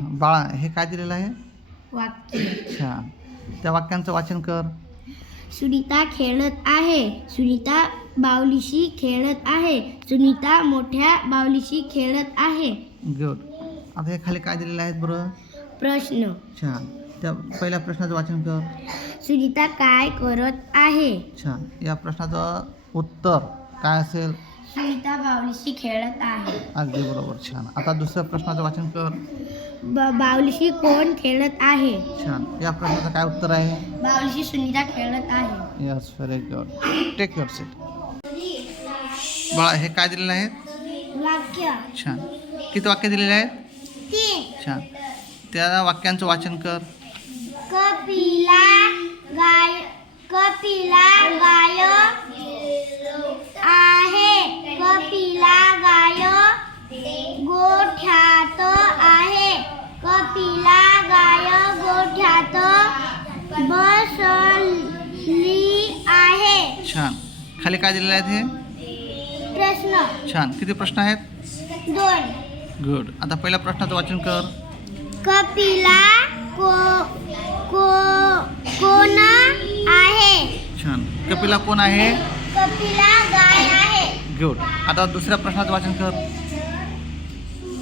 बाळा हे काय दिलेलं आहे? वाक्य. छान. त्या वाक्यांचं वाचन कर. सुनीता खेळत आहे. सुनीता बाहुलीशी खेळत आहे. सुनीता मोठ्या बाहुलीशी खेळत आहे. गुड. आता हे खाली काय दिलेलं आहे बरं? प्रश्न. छान. त्या पहिल्या प्रश्नाचं वाचन कर. सुनीता काय करत आहे? छान. या प्रश्नाचं उत्तर काय असेल? सुनीता बाहुलीशी खेळत आहे. अगदी बरोबर. छान. आता दुसऱ्या प्रश्नाचं वाचन कर. बाहुलीशी कोण खेळत आहे? छान. या प्रश्नाचं काय उत्तर आहे? बाहुलीशी सुनीता खेळत आहे. Yes, very good. Take your seat. बाळा हे काय दिलेलं आहे? वाक्य. छान. किती वाक्य दिलेले आहेत? 3. छान. त्या वाक्यांचं वाचन कर. कपिला गाय आहे. कपिला गाय गोठ्यात आहे. कपिला गाय गोठ्यात बसली आहे. छान. खाली काय दिलेलं आहे हे? प्रश्न. छान. किती प्रश्न आहेत? 2. गुड. आता पहिल्या प्रश्नाचं वाचन कर. कपिला कोण आहे? छान. कपिला कोण आहे? कपिला गाय आहे. गुड. आता दुसऱ्या प्रश्नाचं वाचन कर.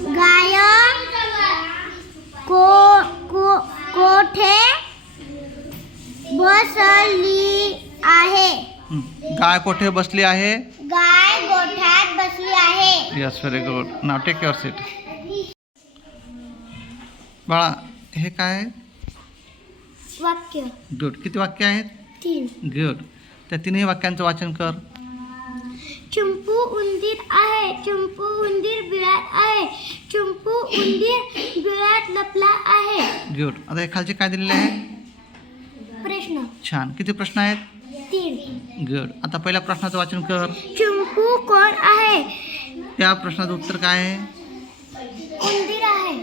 गाय कोठे बसली आहे? गाय कोठे बसली आहे? गाय गोठ्यात बसली आहे. Yes, very good. नाव टेक युअर सीट. बाळा हे काय आहे? वाक्य. गुड. किती वाक्य आहेत? 3. गुड. त्या तिन्ही वाक्यांचं वाचन कर. चिंपू उंदीर आहे. चिंपू उंदीर बिळात आहे. चिंपू उंदीर बिळात लपला आहे. गुड. आता हे खालचे काय दिलेले आहे? प्रश्न. छान. किती प्रश्न आहेत? 3. गुड. आता पहिल्या प्रश्नाचं वाचन कर. चिंपू कोण आहे? त्या प्रश्नाचं उत्तर काय आहे? उंदीर आहे.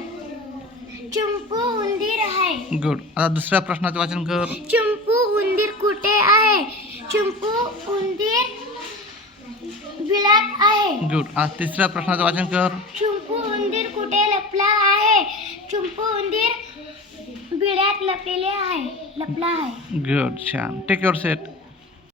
चिंपू उंदीर आहे. गुड. आता दुसऱ्या प्रश्नाचं वाचन कर. चिंपू उंदीर कुठे आहे? चिंपू उंदीर बिळात आहे. गुड. आता तिसऱ्या प्रश्नाचं वाचन कर. चिंपू उंदीर कुठे लपला आहे? चिंपू उंदीर बिळात लपला आहे. गुड. छान. Take your set.